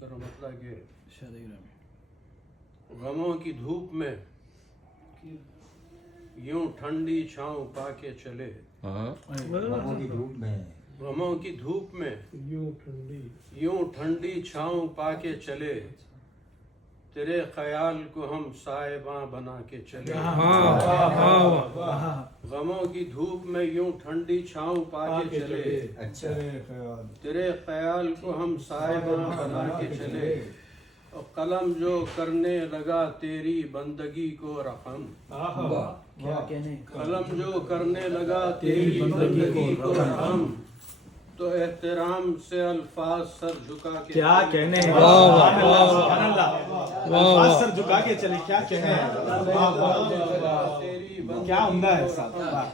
کا مطلب کہ غموں کی دھوپ میں یوں ٹھنڈی چھاؤں پا کے چلے، غموں کی دھوپ میں یوں ٹھنڈی چھاؤں پا کے چلے، تیرے خیال کو ہم سائباں بنا کے چلے، غموں کی دھوپ میں یوں ٹھنڈی چھاؤں پا کے چلے، تیرے خیال کو ہم سائباں بنا کے چلے، اور قلم جو کرنے لگا تیری بندگی کو رقم، قلم جو کرنے لگا تیری بندگی کو رقم، تو احترام سے الفاظ سر جھکا کے کیا کہنے ہیں، الفاظ سر جھکا کے چلے، کیا کہنے ہیں، کیا عمدہ ہے صاحب،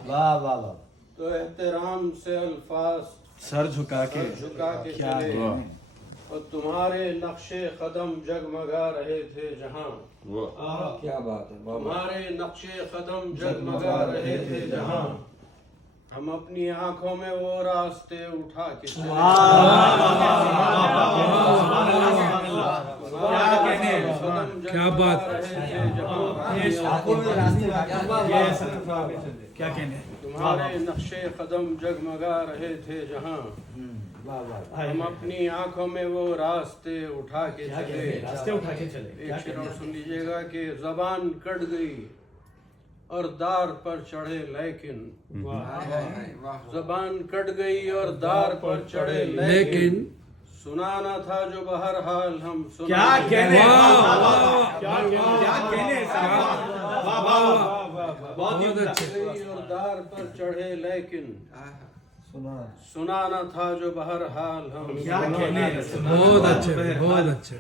واہ واہ واہ، تو احترام سے الفاظ سر جھکا کے کیا چلے، کہنے ہیں، اور تمہارے نقش قدم جگمگا رہے تھے جہاں، کیا بات ہے، تمہارے نقش قدم جگمگا رہے تھے جہاں، ہم اپنی آنکھوں میں وہ راستے اٹھا کے چلے، کیا بات کیا کہنے ہیں، تمہارے نقش قدم جگمگا رہے تھے جہاں، ہم اپنی آنکھوں میں وہ راستے اٹھا کے چلے، راستے اٹھا کے چلے، ایک شعر اور سن لیجیے گا کہ زبان کٹ گئی اور دار پر چڑھے لیکن، زبان کٹ گئی اور دار پر چڑھے لیکن، سنانا تھا جو بہرحال ہم کیا کہنے ہیں، کیا کہنے ہیں صاحب، واہ واہ واہ، بہت ہی اچھے، اور دار پر چڑھے لیکن، سنانا تھا جو بہرحال ہم، کیا کہنے ہیں، بہت اچھے، بہت اچھے.